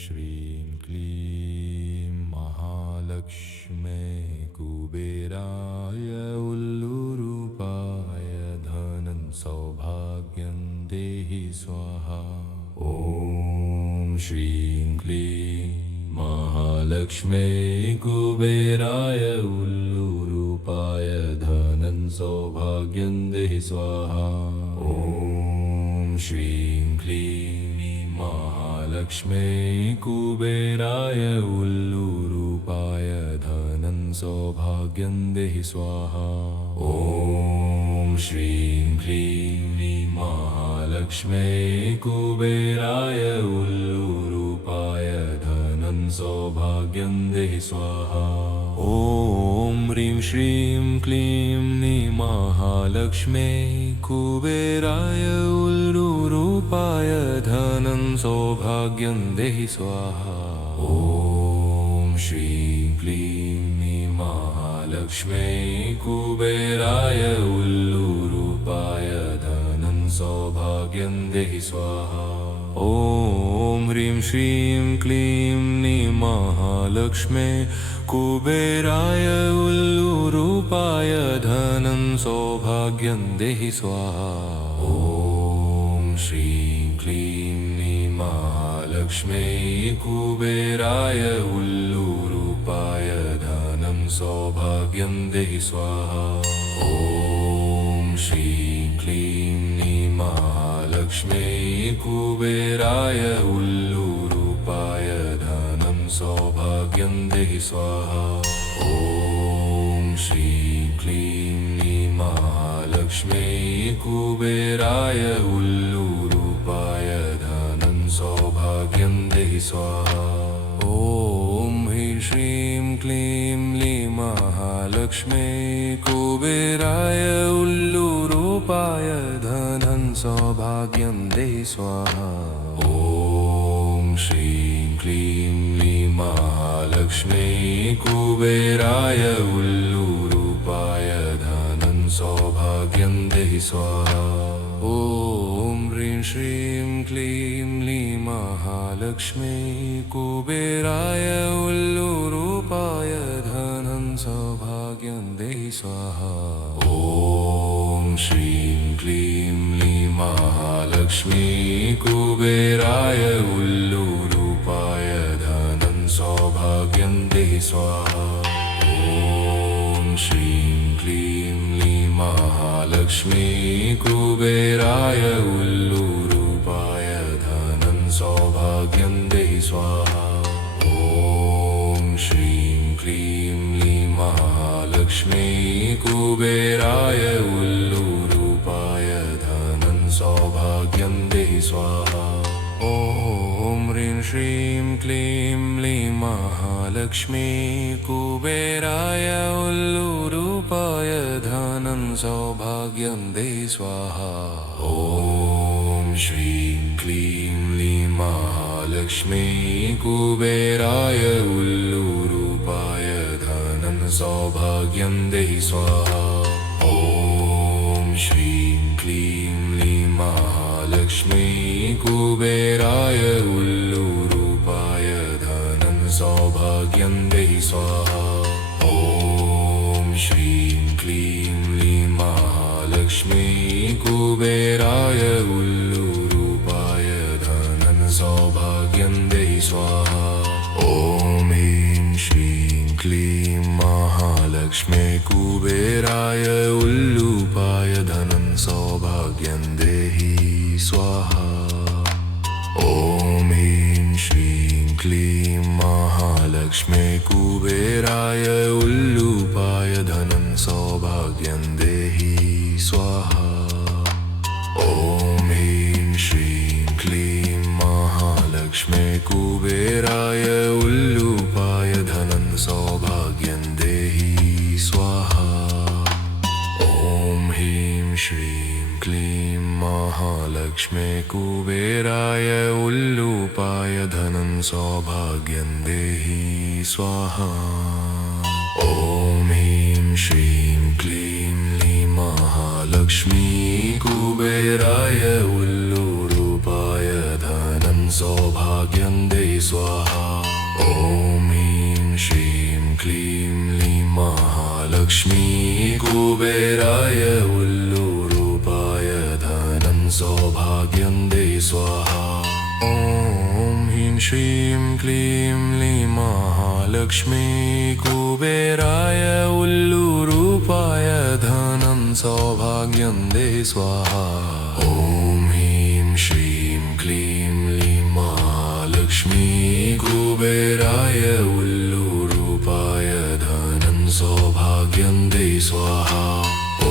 श्रीं क्लीं महालक्ष्मे कुबेराय उल्लूरूपाय धनं सौभाग्यं देहि स्वाहा। ॐ श्रीं क्लीं महालक्ष्मे कुबेराय उल्लूरूपाय धनं सौभाग्यं देहि स्वाहा। ॐ श्रीं क्लीं महालक्ष्मे कुबेराय उल्लूरूपाय धनं सौभाग्यं देहि स्वाहा। ॐ श्रीं क्लीं महालक्ष्मे कुबेराय उल्लूरूपाय धनं सौभाग्यं देहि स्वाहा। ॐ ह्रीं श्रीं क्लीं महालक्ष्मे कुबेराय उल्लूरूपाय धनं सौभाग्यं देहि स्वाहा। ॐ श्रीं क्लीं महालक्ष्मे कुबेराय उल्लूरूपाय धनं सौभाग्यं देहि स्वाहा। ॐ ह्रीं श्रीं क्लीं महालक्ष्मे कुबेराय उल्लूरूपाय धनं सौभाग्यं देहि स्वाहा। ॐ श्रीं क्लीं महालक्ष्मे कुबेराय उल्लूरूपाय धनं सौभाग्यं देहि स्वाहा। ॐ श्रीं क्लीं महालक्ष्मे कुबेराय उल्लूरूपाय धनं सौभाग्यं देहि स्वाहा। ॐ श्रीं क्लीं महालक्ष्मे कुबेराय उल्लूरूपाय धनं सौभाग्यं देहि स्वाहा। ॐ ह्रीं श्रीं क्लीं महालक्ष्मे कुबेराय उल्लूरूपाय धनं सौभाग्यं देहि स्वाहा। ॐ श्रीं क्लीं महालक्ष्मे कुबेराय उल्लूरूपाय धनं सौभाग्यं देहि स्वाहा। ॐ ह्रीं श्रीं क्लीं महालक्ष्मे कुबेराय उल्लूरूपाय धनं सौभाग्यं देहि स्वाहा। ॐ श्रीं क्लीं महालक्ष्मे कुबेराय उल्लूरूपाय धनं सौभाग्यं देहि स्वाहा। ॐ श्रीं क्लीं महालक्ष्मे कुबेराय उल्लूरूपाय धनं सौभाग्यं देहि स्वाहा। ॐ श्रीं क्लीं महालक्ष्मे कुबेराय उल्लूरूपाय धनं सौभाग्यं देहि स्वाहा। ॐ ह्रीं श्रीं क्लीं महालक्ष्मे कुबेराय उल्लूरूपाय धनं सौभाग्यं देहि स्वाहा। ॐ श्रीं क्लीं महालक्ष्मे कुबेराय उल्लूरूपाय धनं सौभाग्यं देहि स्वाहा। ॐ श्रीं क्लीं महालक्ष्मे कुबेराय उल्लूरूपाय धनं सौभाग्यं देहि स्वाहा। ॐ श्रीं क्लीं महालक्ष्मे कुबेराय उल्लूरूपाय धनं सौभाग्यं देहि स्वाहा। ॐ ह्रीं श्रीं क्लीं महालक्ष्मे कुबेराय उल्लूरूपाय धनं सौभाग्यं देहि स्वाहा। ॐ ह्रीं श्रीं क्लीं महालक्ष्मे कुबेराय उल्लूरूपाय धनं सौभाग्यं देहि स्वाहा। ॐ ह्रीं श्रीं क्लीं महालक्ष्मे कुबेराय उल्लूरूपाय धनं सौभाग्यं देहि स्वाहा। ॐ ह्रीं श्रीं क्लीं महालक्ष्मे कुबेराय उल्लूरूपाय धनं सौभाग्यं देहि स्वाहा। ॐ ह्रीं श्रीं क्लीं महालक्ष्मी कुबेराय उल्लूरूपाय धनं सौभाग्यं देहि स्वाहा। ॐ ह्रीं श्रीं क्लीं लीं महालक्ष्मी कुबेराय उल्लूरूपाय धनं सौभाग्यं देहि स्वाहा। ॐ ह्रीं श्रीं क्लीं लीं महालक्ष्मी कुबेराय उल्लूरूपाय धनं सौभाग्यं देहि स्वाहा। ॐ ह्रीं श्रीं क्लीं लीं महालक्ष्मी कुबेराय उल्लूरूपाय धनं सौभाग्यं देहि स्वाहा। ॐ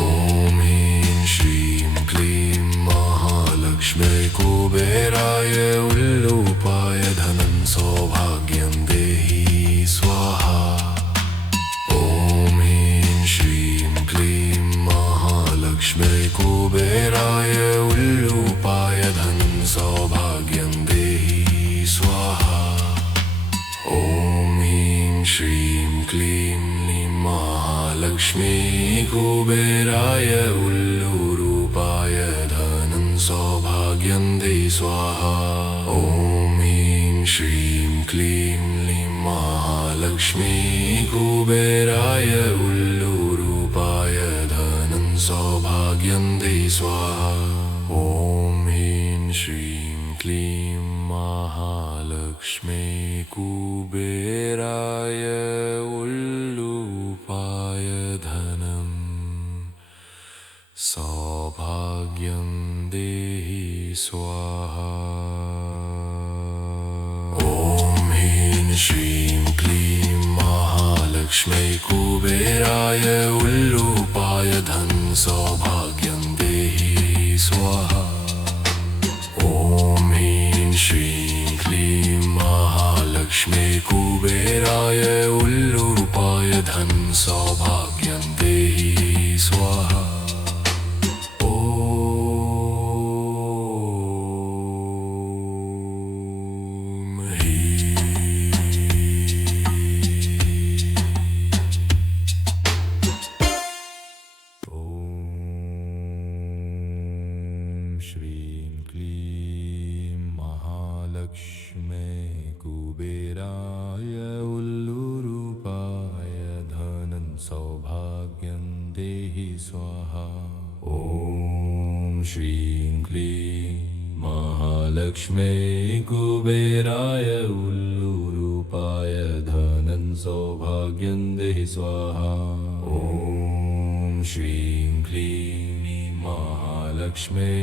ह्रीं श्रीं क्लीं महालक्ष्मी कुबेराय उल्लूरूपाय धनं सौभाग्यं देहि स्वाहा। ॐ ह्रीं श्रीं क्लीं महालक्ष्मी कुबेराय उल्लूरूपाय धनं सौभाग्यं देहि स्वाहा। ॐ ह्रीं श्रीं क्लीं लीं महालक्ष्मी कुबेराय उल्लूरूपाय धनं सौभाग्यं देहि स्वाहा। ॐ ह्रीं श्रीं क्लीं लीं महालक्ष्मी कुबेराय उल्लूरूपाय धनं सौभाग्यं देहि स्वाहा। ॐ ह्रीं श्रीं क्लीं महालक्ष्मी कुबेराय उल्लूरूपाय धनं सौभाग्यं देहि स्वाहा। ॐ ह्रीं श्रीं क्लीं महालक्ष्मी कुबेराय उल्लूरूपाय धनं सौभाग्यं देहि स्वाहा। ॐ ह्रीं श्रीं क्लीं महालक्ष्मी कुबेराय उल्लूरूपाय धनं सौभाग्यं देहि स्वाहा। श्रीं क्लीं महालक्ष्मी कुबेराय उल्लूरूपाय धनं सौभाग्यं देहि स्वाहा। ॐ श्रीं क्लीं महालक्ष्मी कुबेराय उल्लूरूपाय धनं सौभाग्यं देहि स्वाहा। ॐ श्रीं क्लीं महालक्ष्मी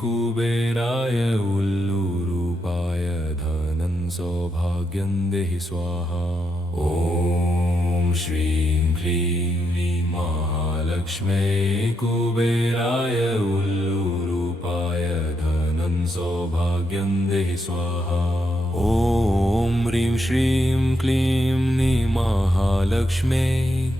कुबेराय उल्लूरूपाय धनं सौभाग्यं देहि स्वाहा। ॐ श्रीं क्लीं महालक्ष्मी कुबेराय उल्लूरूपाय धनं सौभाग्यं देहि स्वाहा। ॐ ह्रीं श्रीं क्लीं महालक्ष्मी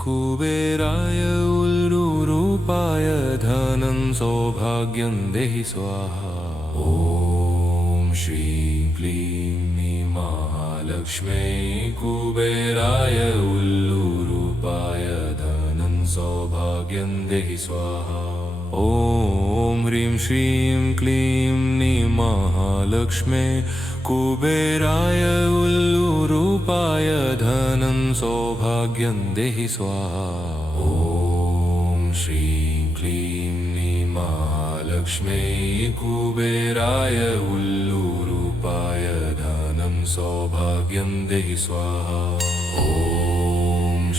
कुबेराय उल्लूरूपाय धनं सौभाग्यं देहि स्वाहा। ॐ श्रीं क्लीं महालक्ष्मी कुबेराय उल्लूरूपाय धनं सौभाग्यं देहि स्वाहा। ॐ ह्रीं श्रीं क्लीं महालक्ष्मी कुबेराय उल्लूरूपाय धनं सौभाग्यं देहि स्वाहा। ॐ श्रीं क्लीं महालक्ष्मी कुबेराय उल्लूरूपाय धनं सौभाग्यं देहि स्वाहा। ॐ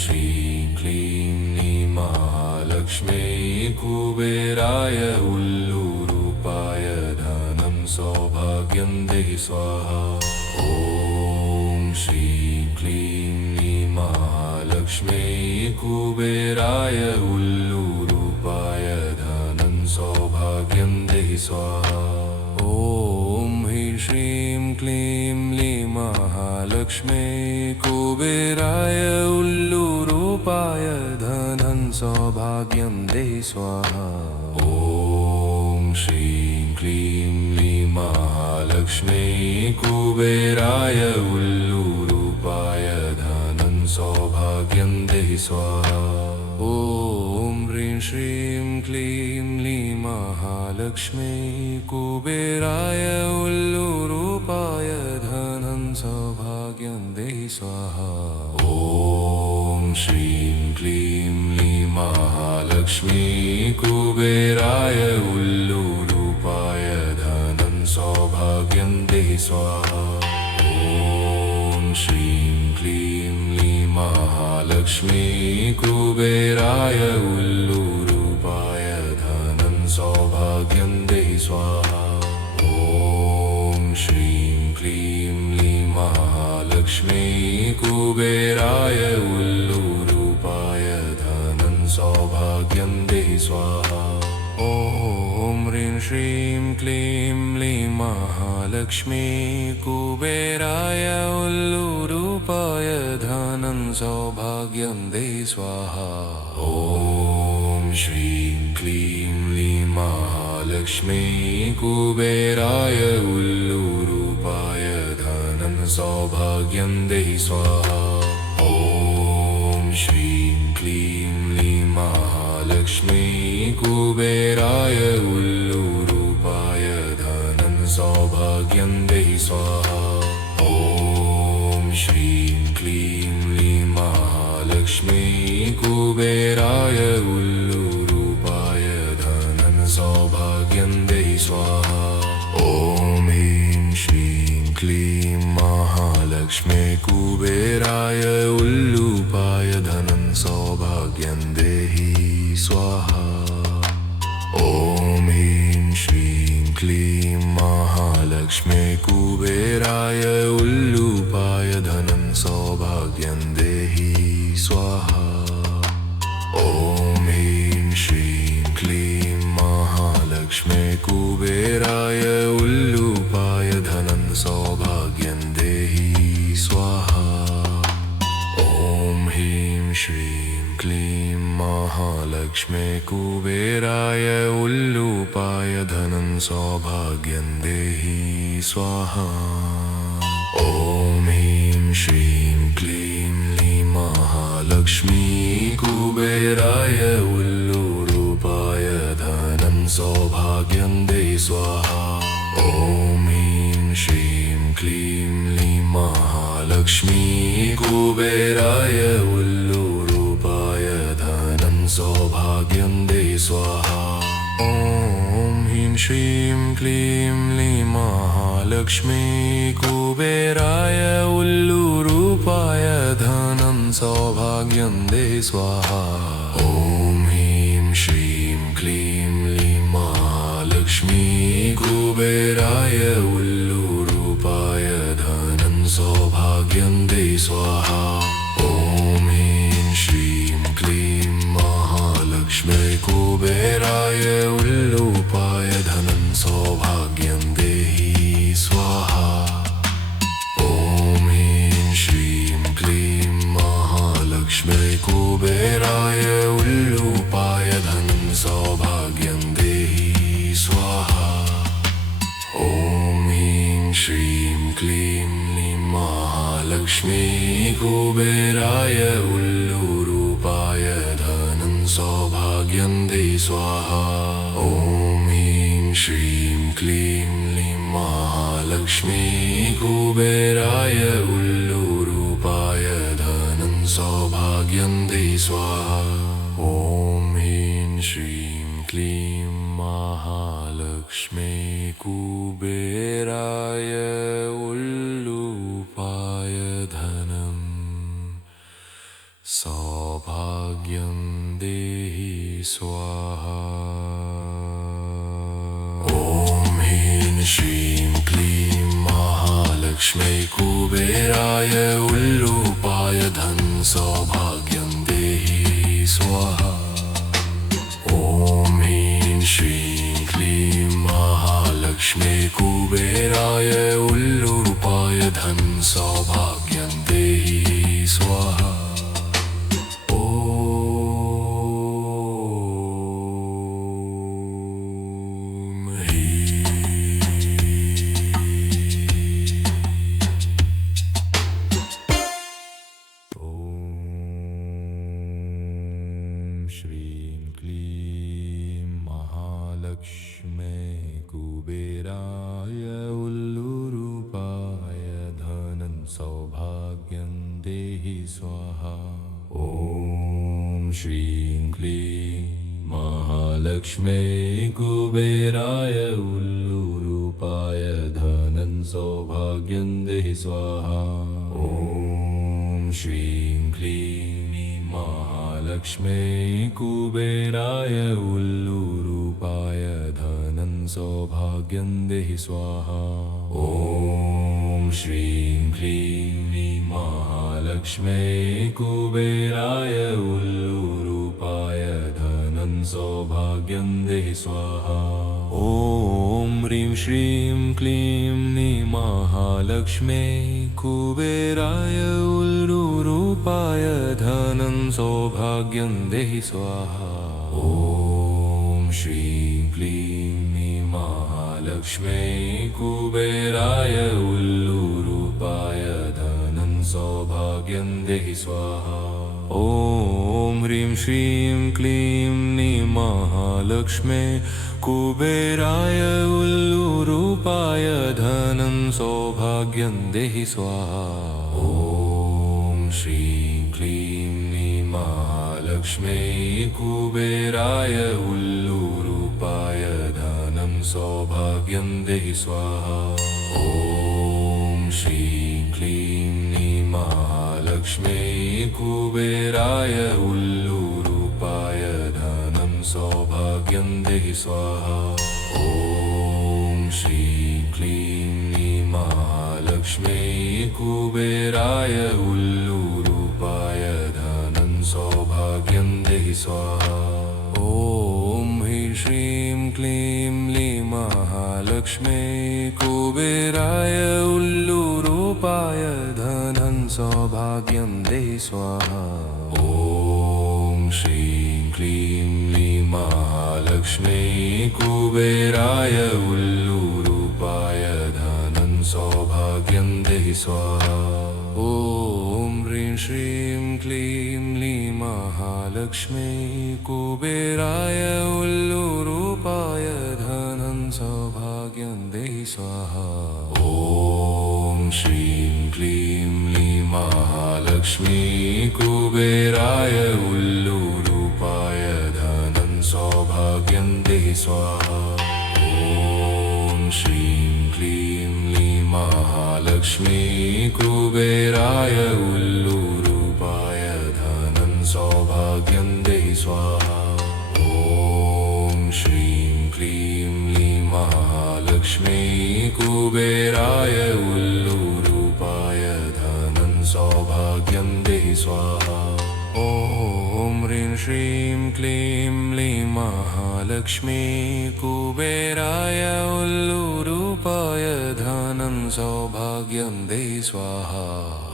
श्रीं क्लीं महालक्ष्मी कुबेराय उल्लूरूपाय धनं सौभाग्यं देहि स्वाहा। ॐ श्रीं क्लीं महालक्ष्मी कुबेराय उल्लूरूपाय धनं सौभाग्यं देहि स्वाहा। ॐ ह्रीं श्रीं क्लीं लीं महालक्ष्मी कुबेराय उल्लूरूपाय धनं सौभाग्यं देहि स्वाहा। ॐ श्रीं क्लीं लीं महालक्ष्मी कुबेराय उल्लूरूपाय धनं सौभाग्यं देहि स्वाहा। ॐ ह्रीं श्रीं क्लीं लीं महालक्ष्मी कुबेराय उल्लूरूपाय श्रीं क्लीं लीं महालक्ष्मी कुबेराय उल्लूरूपाय धनं सौभाग्यं देहि स्वाहा। ॐ श्रीं क्लीं लीं महालक्ष्मी कुबेराय उल्लूरूपाय धनं सौभाग्यं देहि स्वाहा। ॐ श्रीं क्लीं लीं महालक्ष्मी कुबेराय उल्लूरूपाय धनं सौभाग्यं देहि स्वाहा। ॐ ह्रीं श्रीं क्लीं लीं महालक्ष्मी कुबेराय उल्लूरूपाय धनं सौभाग्यं देहि स्वाहा। ॐ श्रीं क्लीं लीं महालक्ष्मी कुबेराय उल्लूरूपाय धनं सौभाग्यं देहि स्वाहा। ॐ श्रीं क्लीं लीं महालक्ष्मी कुबेराय उल्लूरूपाय धनं सौभाग्यं देहि स्वाहा। ॐ श्रीं क्लीं लीं महालक्ष्मी कुबेराय उल्लूरूपाय धनं सौभाग्यं देहि स्वाहा। ॐ ह्रीं श्रीं क्लीं महालक्ष्मी कुबेराय उल्लूरूपाय धनं सौभाग्यं देहि स्वाहा। ॐ ह्रीं श्रीं क्लीं महालक्ष्मी कुबेराय उल्लूरूपाय धनं सौभाग्यं देहि स्वाहा। ॐ ह्रीं श्रीं क्लीं महालक्ष्मी कुबेराय उल्लूरूपाय धनं सौभाग्यं देहि स्वाहा। ॐ ह्रीं श्रीं क्लीं महालक्ष्मी कुबेराय उल्लूरूपाय धनं सौभाग्यं देहि स्वाहा। ॐ ह्रीं श्रीं क्लीं लीं महालक्ष्मी कुबेराय उल्लूरूपाय धनं सौभाग्यं देहि स्वाहा। ॐ ह्रीं श्रीं क्लीं लीं महालक्ष्मी कुबेराय उल्लूरूपाय धनं सौभाग्यं देहि स्वाहा। ॐ ह्रीं श्रीं क्लीं लीं महालक्ष्मी कुबेराय उल्लूरूपाय धनं सौभाग्यं देहि स्वाहा। ॐ ह्रीं श्रीं क्लीं लीं महालक्ष्मी कुबेराय उल्लूरूपाय धनं सौभाग्यं देहि स्वाहा। ॐ ह्रीं श्रीं क्लीं महालक्ष्मी कुबेराय उल्लूरूपाय धनं सौभाग्यं देहि स्वाहा। ॐ ह्रीं श्रीं क्लीं महालक्ष्मी कुबेराय उल्लूरूपाय धनं सौभाग्यं देहि स्वाहा। ॐ ह्रीं श्रीं क्लीं लीं महालक्ष्मी कुबेराय उल्लूरूपाय धनं सौभाग्यं देहि स्वाहा। ॐ ह्रीं श्रीं क्लीं लीं महालक्ष्मी कुबेराय उल्लूरूपाय धनं सौभाग्यं देहि स्वाहा। ॐ ह्रीं श्रीं क्लीं महालक्ष्मी कुबेराय उल्लूरूपाय धनं सौभाग्यं देहि स्वाहा। ॐ ह्रीं श्रीं क्लीं महालक्ष्मी कुबेराय उल्लूरूपाय धनं सौभाग्यं देहि स्वाहा। ॐ ह्रीं श्रीं क्लीं महालक्ष्मी कुबेराय उल्लूरूपाय धनं सौभाग्यं देहि स्वाहा। श्रीं क्लीं महालक्ष्मी कुबेराय उल्लूरूपाय धनं सौभाग्यं देहि स्वाहा। ॐ श्रीं क्लीं महालक्ष्म्यै कुबेराय उल्लूरूपाय धनं सौभाग्यं देहि स्वाहा। ॐ श्रीं क्लीं महालक्ष्म्यै कुबेराय उल्लूरूपाय धनं सौभाग्यं देहि स्वाहा। ॐ श्रीं क्लीं महालक्ष्म्यै कुबेराय उल्लूरूपाय धनं सौभाग्यं देहि स्वाहा। ॐ ह्रीं श्रीं क्लीं महालक्ष्म्यै कुबेराय उल्लूरूपाय धनं सौभाग्यं देहि स्वाहा। ॐ श्रीं क्लीं महालक्ष्म्यै कुबेराय उल्लूरूपाय धनं सौभाग्यं देहि स्वाहा। ॐ ह्रीं श्रीं क्लीं महालक्ष्म्यै कुबेराय उल्लूरूपाय धनं सौभाग्यं देहि स्वाहा। ॐ श्रीं क्लीं महालक्ष्म्यै कुबेराय उल्लूरूपाय धनं सौभाग्यं देहि स्वाहा। ॐ श्रीं क्लीं महालक्ष्म्यै कुबेराय उल्लूरूपाय धनं सौभाग्यं देहि स्वाहा। ॐ श्रीं क्लीं महालक्ष्म्यै कुबेराय उल्लूरूपाय धनं सौभाग्यं देहि स्वाहा। ॐ ह्रीं श्रीं क्लीं महालक्ष्म्यै कुबेराय उल्लूरूपाय धनं सौभाग्यं देहि स्वाहा। ॐ श्रीं क्लीं महालक्ष्म्यै कुबेराय उल्लूरूपाय धनं सौभाग्यं देहि स्वाहा। ॐ ह्रीं श्रीं क्लीं महालक्ष्म्यै कुबेराय उल्लूरूपाय धनं सौभाग्यं देहि स्वाहा। ॐ श्रीं क्लीं महालक्ष्म्यै कुबेराय उल्लूरूपाय धनं सौभाग्यं देहि स्वाहा। ॐ श्रीं क्लीं महालक्ष्म्यै कुबेराय उल्लूरूपाय धनं सौभाग्यं देहि स्वाहा। ॐ श्रीं क्लीं महालक्ष्म्यै कुबेराय उल्लूरूपाय धनं सौभाग्यं देहि स्वाहा। ॐ ह्रीं श्रीं क्लीं महालक्ष्म्यै कुबेराय उल्लूरूपाय धनं सौभाग्यं देहि स्वाहा।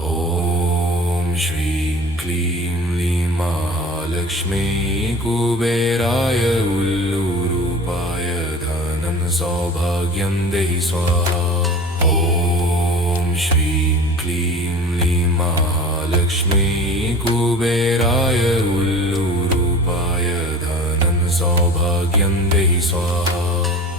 ॐ श्रीं क्लीं महालक्ष्म्यै कुबेराय उल्लूरूपाय धनं सौभाग्यं देहि स्वाहा। ॐ श्रीं क्लीं महालक्ष्म्यै कुबेराय उल्लूरूपाय धनं सौभाग्यं देहि स्वाहा।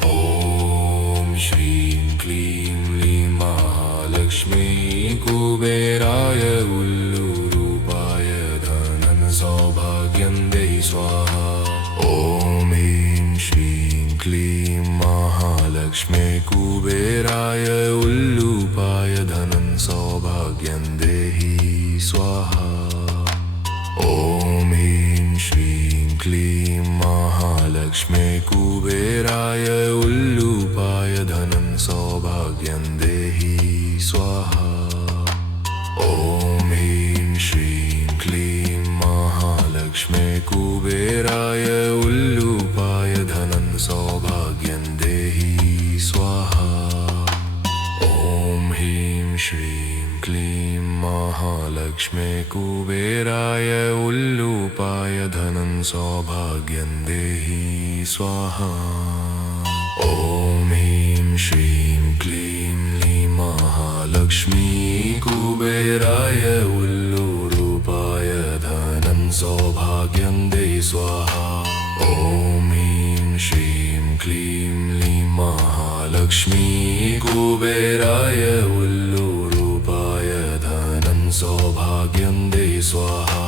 ॐ श्रीं क्लीं महालक्ष्म्यै कुबेराय उल्लूरूपाय धनं सौभाग्यं देहि स्वाहा। ॐ ह्रीं श्रीं क्लीं महालक्ष्म्यै कुबेराय उल्लूरूपाय धनं सौभाग्यं देहि स्वाहा। ॐ ह्रीं श्रीं क्लीं महालक्ष्म्यै कुबेराय उल्लूरूपाय धनं सौभाग्यं देहि स्वाहा। ॐ ह्रीं श्रीं क्लीं महालक्ष्म्यै कुबेराय उल्लूरूपाय धनं सौभाग्यं देहि स्वाहा। ॐ ह्रीं श्रीं क्लीं महालक्ष्म्यै कुबेराय उल्लूरूपाय धनं सौभाग्यं देहि स्वाहा। ॐ ह्रीं श्रीं क्लीं महालक्ष्म्यै कुबेराय उल्लूरूपाय धनं सौभाग्यं देहि स्वाहा। ॐ ह्रीं श्रीं क्लीं महालक्ष्म्यै कुबेराय उल्लूरूपाय धनं सौभाग्यं देहि स्वाहा।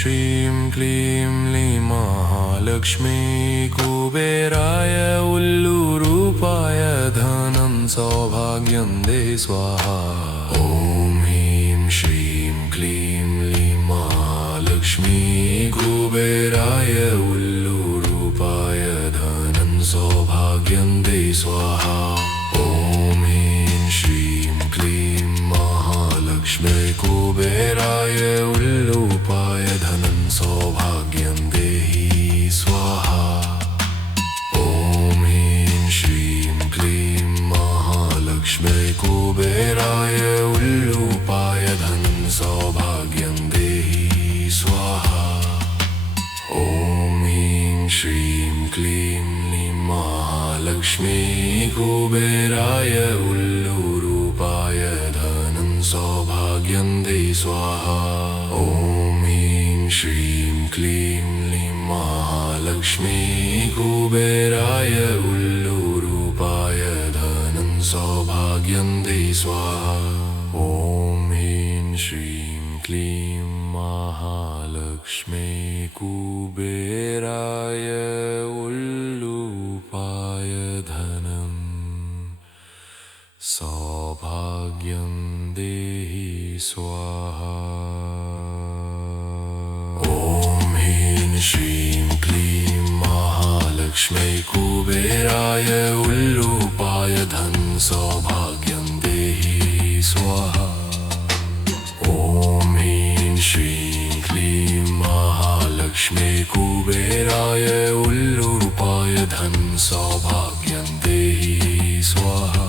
श्रीं क्लीं लीं महालक्ष्मी कुबेराय उल्लूरूपाय धनं सौभाग्यं देहि स्वाहा। ॐ ह्रीं श्रीं क्लीं लीं महालक्ष्मी कुबेराय उल्लूरूपाय धनं सौभाग्यं देहि स्वाहा। ॐ ह्रीं श्रीं क्लीं महालक्ष्मी कुबेराय उल्लूरूपाय धनं सौभाग्यं देहि स्वाहा। ॐ ह्रीं श्रीं क्लीं महालक्ष्मी कुबेराय उल्लूरूपाय धनं सौभाग्यं देहि स्वाहा। ॐ ह्रीं श्रीं क्लीं लीं महालक्ष्मी कुबेराय उल्लूरूपाय धनं सौभाग्यं देहि स्वाहा। ॐ ह्रीं श्रीं क्लीं लीं महालक्ष्मी कुबेराय उल्लूरूपाय धनं सौभाग्यं देहि स्वाहा। ॐ ह्रीं श्रीं क्लीं महालक्ष्मी कुबेराय उल्लूरूपाय धनं सौभाग्यं देहि स्वाहा। ॐ ह्रीं श्रीं क्लीं महालक्ष्मी कुबेराय उल्लूरूपाय धनं सौभाग्यं देहि स्वाहा। ॐ ह्रीं श्रीं क्लीं महालक्ष्मी कुबेराय उल्लूरूपाय धनं सौभाग्यं देहि स्वाहा।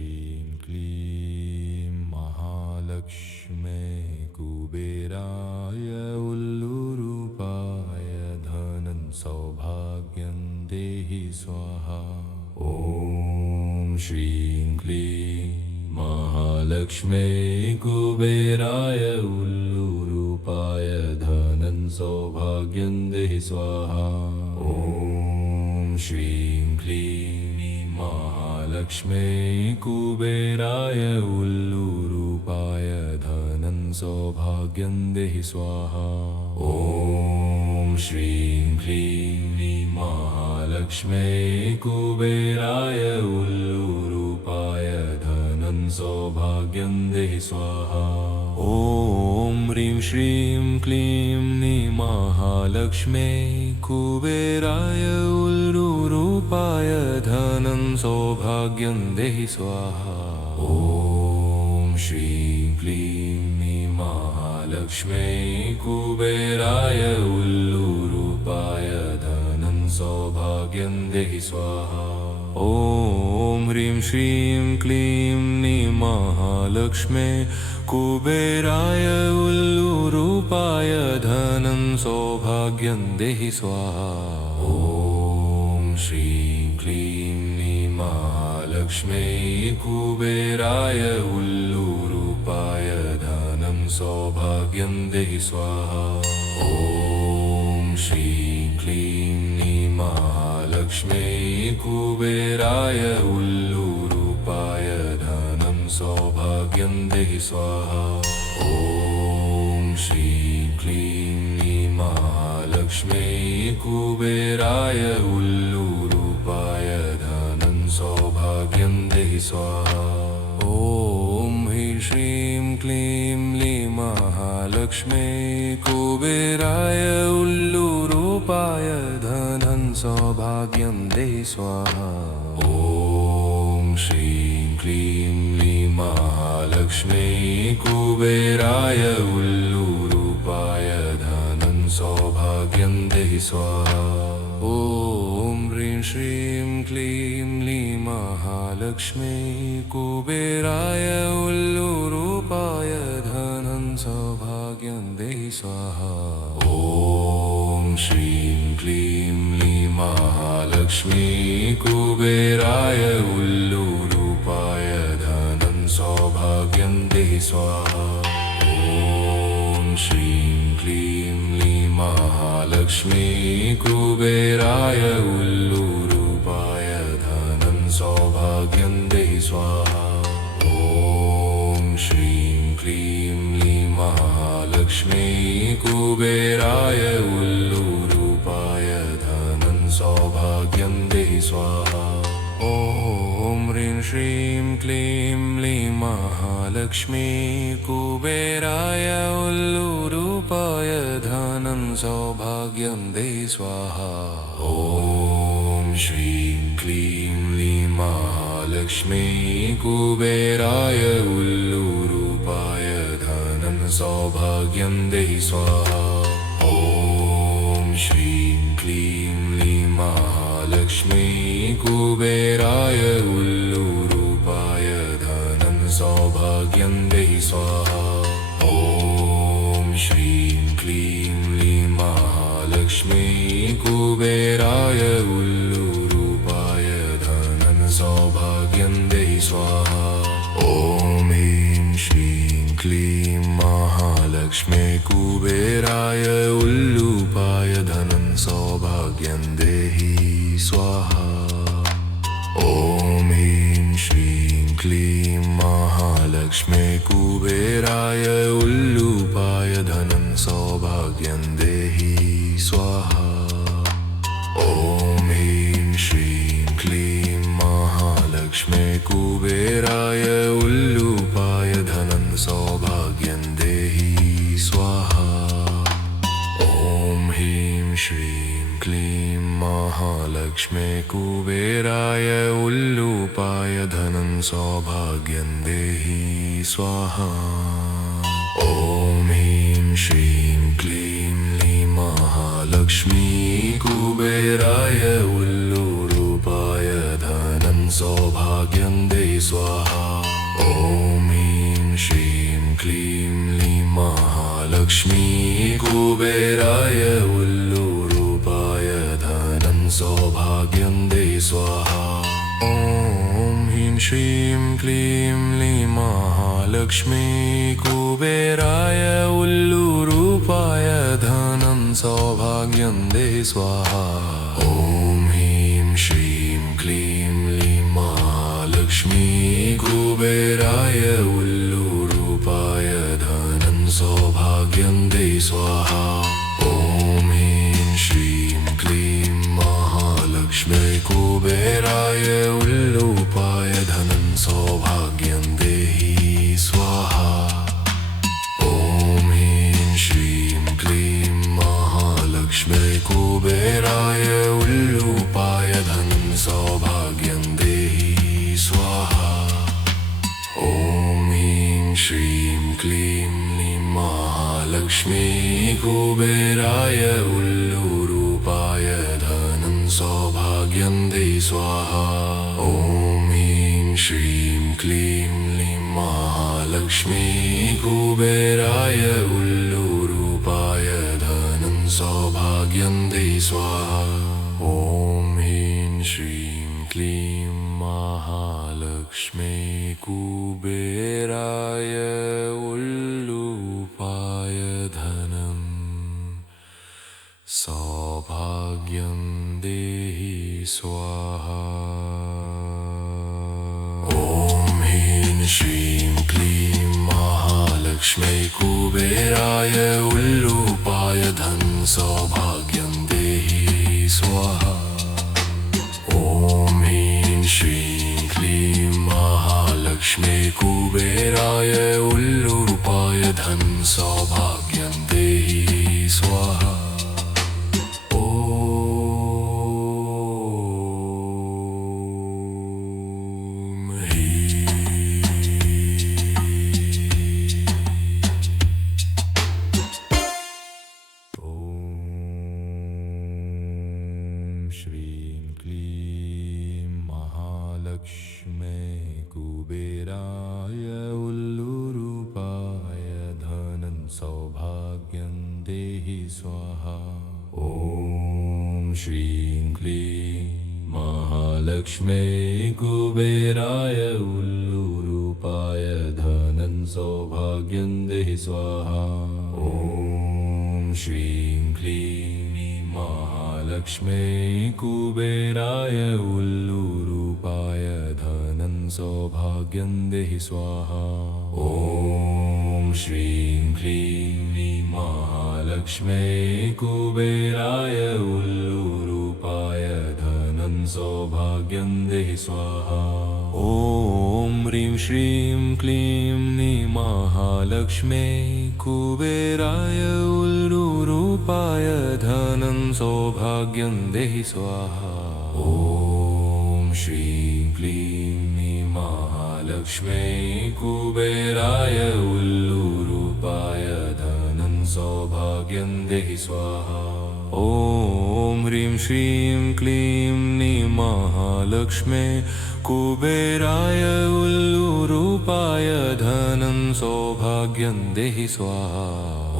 श्रीं क्लीं महालक्ष्मी कुबेराय उल्लूरूपाय धनं सौभाग्यं देहि स्वाहा। ॐ श्रीं क्लीं महालक्ष्मी कुबेराय उल्लूरूपाय धनं सौभाग्यं देहि स्वाहा। ॐ श्रीं क्लीं महालक्ष्मी कुबेराय उल्लूरूपाय धनं सौभाग्यं देहि स्वाहा। ॐ श्रीं क्लीं महालक्ष्मी कुबेराय उल्लूरूपाय धनं सौभाग्यं देहि स्वाहा। ॐ ह्रीं श्रीं क्लीं महालक्ष्मी कुबेराय उल्लूरूपाय धनं सौभाग्यं देहि स्वाहा। ॐ श्रीं क्लीं महालक्ष्मी कुबेराय उल्लूरूपाय धनं सौभाग्यं देहि स्वाहा। ॐ ह्रीं श्रीं क्लीं महालक्ष्मी कुबेराय उल्लूरूपाय धनं सौभाग्यं देहि स्वाहा। ॐ श्रीं क्लीं महालक्ष्मी कुबेराय उल्लूरूपाय धनं सौभाग्यं देहि स्वाहा। ॐ श्रीं क्लीं महालक्ष्मी कुबेराय उल्लूरूपाय धनं सौभाग्यं देहि स्वाहा। ॐ श्रीं क्लीं महालक्ष्मी कुबेराय उल्लूरूपाय धनं सौभाग्यं देहि स्वाहा। ॐ ह्रीं श्रीं क्लीं महालक्ष्मी कुबेराय उल्लूरूपाय धनं सौभाग्यं देहि स्वाहा। ॐ श्रीं क्लीं महालक्ष्मी कुबेराय उल्लूरूपाय धनं सौभाग्यं देहि स्वाहा। ॐ ह्रीं श्रीं क्लीं महालक्ष्मी कुबेराय उल्लूरूपाय धनं सौभाग्यं देहि स्वाहा। ॐ श्रीं क्लीं महालक्ष्मी कुबेराय उल्लूरूपाय धनं सौभाग्यं देहि स्वाहा। ॐ श्रीं क्लीं लीं महालक्ष्मी कुबेराय उल्लूरूपाय धनं सौभाग्यं देहि स्वाहा। ॐ श्रीं क्लीं लीं महालक्ष्मी कुबेराय उल्लूरूपाय धनं सौभाग्यं देहि स्वाहा। ॐ ह्रीं श्रीं क्लीं लीं महालक्ष्मी कुबेराय उल्लूरूपाय धनं सौभाग्यं देहि स्वाहा। ॐ श्रीं क्लीं लीं महालक्ष्मी कुबेराय उल्लूरूपाय धनं सौभाग्यं देहि स्वाहा। ॐ श्रीं क्लीं लीं महालक्ष्मी कुबेराय उल्लूरूपाय धनं सौभाग्यं देहि स्वाहा। ॐ श्रीं क्लीं लीं महालक्ष्मी कुबेराय उल्लूरूपाय धनं सौभाग्यं देहि स्वाहा। ॐ ह्रीं श्रीं क्लीं महालक्ष्मी कुबेराय उल्लूपाय धनं सौभाग्यं देहि स्वाहा। ॐ ह्रीं श्रीं क्लीं महालक्ष्मी कुबेराय उल्लूपाय धनं सौभाग्यं देहि स्वाहा। ॐ ह्रीं श्रीं क्लीं महालक्ष्मी कुबेराय उल्लूपाय धनं सौभाग्यं देहि स्वाहा। ॐ ह्रीं श्रीं क्लीं महालक्ष्मी कुबेराय उल्लूपाय धनं सौभाग्यं देहि स्वाहा। ॐ ह्रीं श्रीं क्लीं लीं महालक्ष्मी कुबेराय उल्लूरूपाय धनं सौभाग्यं देहि स्वाहा। ॐ ह्रीं श्रीं क्लीं लीं महालक्ष्मी कुबेराय उल्लूरूपाय धनं सौभाग्यं देहि स्वाहा। ॐ ह्रीं श्रीं क्लीं लीं महालक्ष्मी कुबेराय उल्लूरूपाय धनं सौभाग्यं देहि स्वाहा। ॐ ह्रीं श्रीं क्लीं लीं महालक्ष्मी कुबेराय उल्लूरूपाय धनं सौभाग्यं देहि स्वाहा। ॐ ह्रीं श्रीं क्लीं महालक्ष्मी कुबेराय उल्लूपाय धनं सौभाग्यं देहि स्वाहा। ॐ ह्रीं श्रीं क्लीं महालक्ष्मी कुबेराय उल्लूपाय धनं सौभाग्यं देहि स्वाहा। ॐ ह्रीं श्रीं क्लीं लीं महालक्ष्मी कुबेराय उल्लूरूपाय धनं सौभाग्यं देहि स्वाहा। ॐ ह्रीं श्रीं क्लीं लीं महालक्ष्मी कुबेराय उल्लूरूपाय धनं सौभाग्यं देहि स्वाहा। ॐ ह्रीं श्रीं क्लीं महालक्ष्मी कुबेराय उल्लूपाय धनं सौभाग्यं देहि स्वाहा। ॐ ह्रीं श्रीं क्लीं महालक्ष्मी कुबेराय उल्लूपाय धनं सौभाग्यं देहि स्वाहा। ॐ ह्रीं श्रीं क्लीं महालक्ष्मी कुबेराय उल्लूरूपाय धनं सौभाग्यं देहि स्वाहा। श्रीं क्लीं महालक्ष्मी कुबेराय उल्लूरूपाय धनं सौभाग्यं देहि स्वाहा। ॐ श्रीं क्लीं महालक्ष्मी कुबेराय उल्लूरूपाय धनं सौभाग्यं देहि स्वाहा। ॐ श्रीं क्लीं महालक्ष्मी कुबेराय उल्लूरूपाय धनं सौभाग्यं देहि स्वाहा। ॐ श्रीं क्लीं महालक्ष्मी कुबेराय उल्लूरूपाय धनं सौभाग्यं देहि स्वाहा। ॐ ह्रीं श्रीं क्लीं महालक्ष्मी कुबेराय उल्लूरूपाय धनं सौभाग्यं देहि स्वाहा। ॐ श्रीं क्लीं महालक्ष्मी कुबेराय उल्लूरूपाय धनं सौभाग्यं देहि स्वाहा। ॐ ह्रीं श्रीं क्लीं महालक्ष्मी कुबेराय उल्लूरूपाय धनं सौभाग्यं देहि स्वाहा।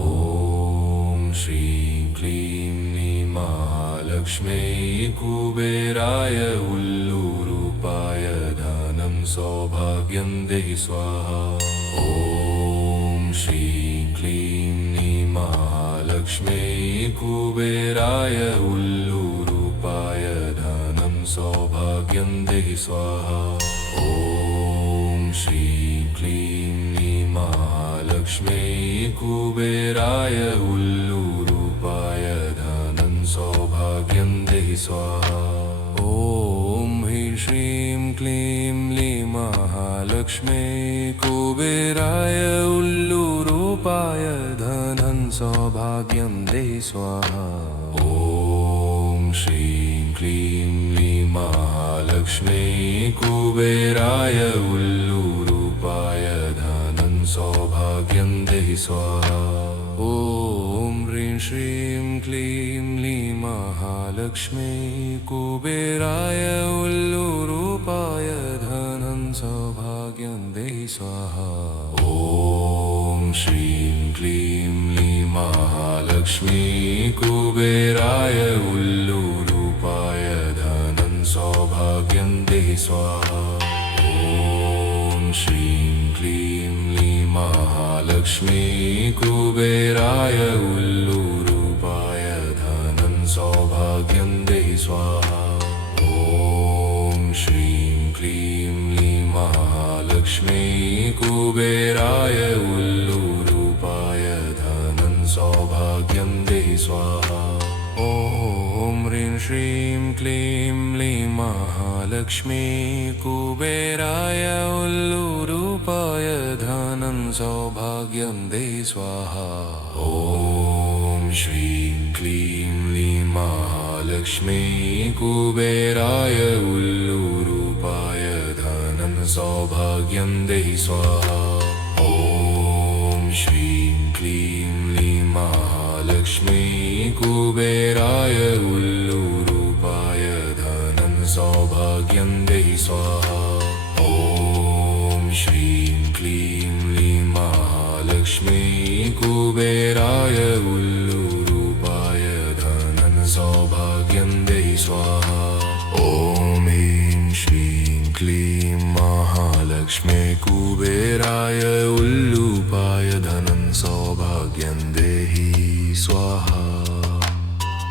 ॐ श्रीं क्लीं महालक्ष्मी कुबेराय उल्लूरूपाय धनं सौभाग्यं देहि स्वाहा। ॐ श्रीं क्लीं महालक्ष्मी कुबेराय उल्लूरूपाय धनं सौभाग्यं देहि स्वाहा। ॐ श्रीं क्लीं महालक्ष्मी कुबेराय उल्लूरूपाय धनं सौभाग्यं देहि स्वाहा। ॐ ह्रीं श्रीं क्लीं महालक्ष्मी कुबेराय उल्लूरूपाय धनं सौभाग्यं देहि स्वाहा। ॐ श्रीं क्लीं महालक्ष्मी कुबेराय उल्लूरूपाय धनं सौभाग्यं देहि स्वाहा। ॐ ह्रीं श्रीं क्लीं महालक्ष्मी कुबेराय उल्लूरूपाय धनं सौभाग्यं देहि स्वाहा। ॐ श्रीं क्लीं महालक्ष्मी कुबेराय उल्लूरूपाय धनं सौभाग्यं देहि स्वाहा। ॐ श्रीं क्लीं महालक्ष्मी कुबेराय उल्लूरूपाय धनं सौभाग्यं देहि स्वाहा। ॐ श्रीं क्लीं महालक्ष्मी कुबेराय उल्लूरूपाय धनं सौभाग्यं देहि स्वाहा। ॐ ह्रीं श्रीं क्लीं महालक्ष्मी कुबेराय उल्लूरूपाय धनं सौभाग्यं देहि स्वाहा। ॐ श्रीं क्लीं महालक्ष्मी कुबेराय उल्लूरूपाय धनं सौभाग्यं देहि स्वाहा। ॐ श्रीं क्लीं महालक्ष्मी कुबेराय उल्लूरूपाय धनं सौभाग्यं देहि स्वाहा। ॐ श्रीं क्लीं महालक्ष्मी कुबेराय उल्लूरूपाय धनं सौभाग्यं देहि स्वाहा। ॐ ह्रीं श्रीं क्लीं महालक्ष्मी कुबेराय उल्लूरूपाय धनं सौभाग्यं देहि स्वाहा।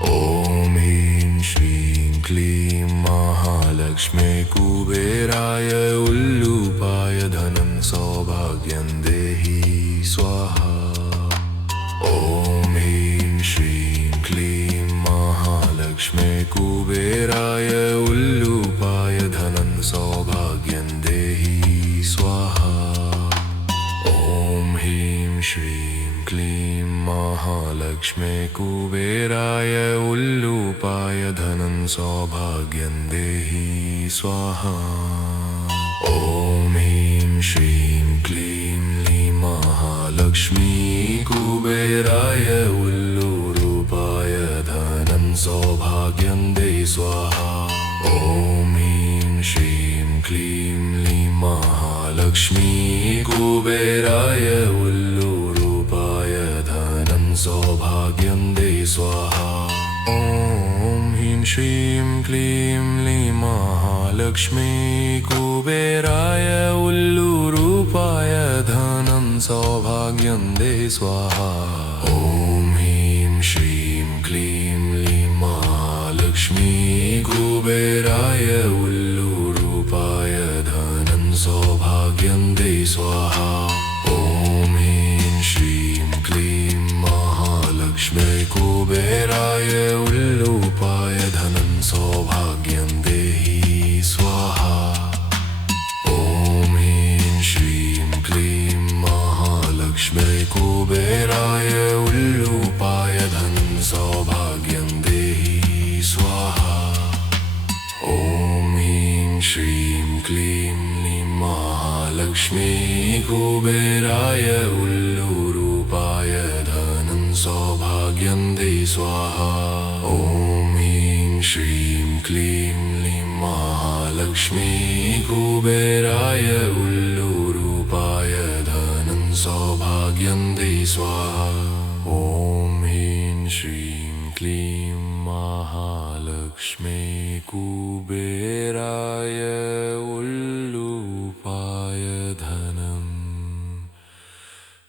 ॐ ह्रीं श्रीं क्लीं महालक्ष्मी कुबेराय उल्लूरूपाय धनं सौभाग्यं देहि स्वाहा। ॐ ह्रीं श्रीं क्लीं महालक्ष्मी कुबेराय उल्लूरूपाय धनं सौभाग्यं देहि स्वाहा। ॐ ह्रीं श्रीं क्लीं महालक्ष्मी कुबेराय उल्लूरूपाय धनं सौभाग्यं देहि स्वाहा। ॐ ह्रीं श्रीं क्लीं महालक्ष्मी कुबेराय उल्लूरूपाय धनं सौभाग्यं देहि स्वाहा। ॐ ह्रीं श्रीं क्लीं महालक्ष्मी कुबेराय उल्लूरूपाय धनं सौभाग्यं देहि स्वाहा। ॐ ह्रीं श्रीं क्लीं महालक्ष्मी महालक्ष्मी कुबेराय उल्लूरूपाय धनं सौभाग्यं देहि स्वाहा। ॐ ह्रीं श्रीं क्लीं लीं महालक्ष्मी कुबेराय उल्लूरूपाय धनं सौभाग्यं देहि स्वाहा। ॐ ह्रीं श्रीं क्लीं महालक्ष्मी कुबेराय उल्लूरूपाय धनं सौभाग्यं देहि स्वाहा। ॐ ह्रीं श्रीं क्लीं महालक्ष्मी कुबेराय उल्लूरूपाय धनं सौभाग्यं देहि स्वाहा। ॐ ह्रीं श्रीं क्लीं लीं महालक्ष्मी कुबेराय उल्लूरूपाय धनं सौभाग्यं देहि स्वाहा। ॐ ह्रीं श्रीं क्लीं लीं महालक्ष्मी कुबेराय उल्लूरूपाय धनं सौभाग्यं देहि स्वाहा। ॐ ह्रीं श्रीं क्लीं महालक्ष्मी कुबेराय उल्लूरूपाय धनं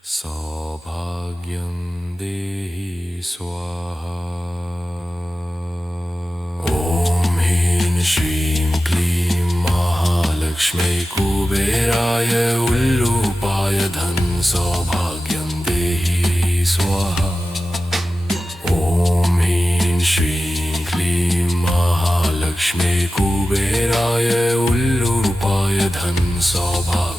सौभाग्यं देहि स्वाहा। ॐ ह्रीं श्रीं क्लीं महालक्ष्मी कुबेराय उल्लूरूपाय धनं सौभाग्यं देहि स्वाहा। ॐ ह्रीं श्रीं क्लीं महालक्ष्मी कुबेराय उल्लूरूपाय धनं सौभाग्यं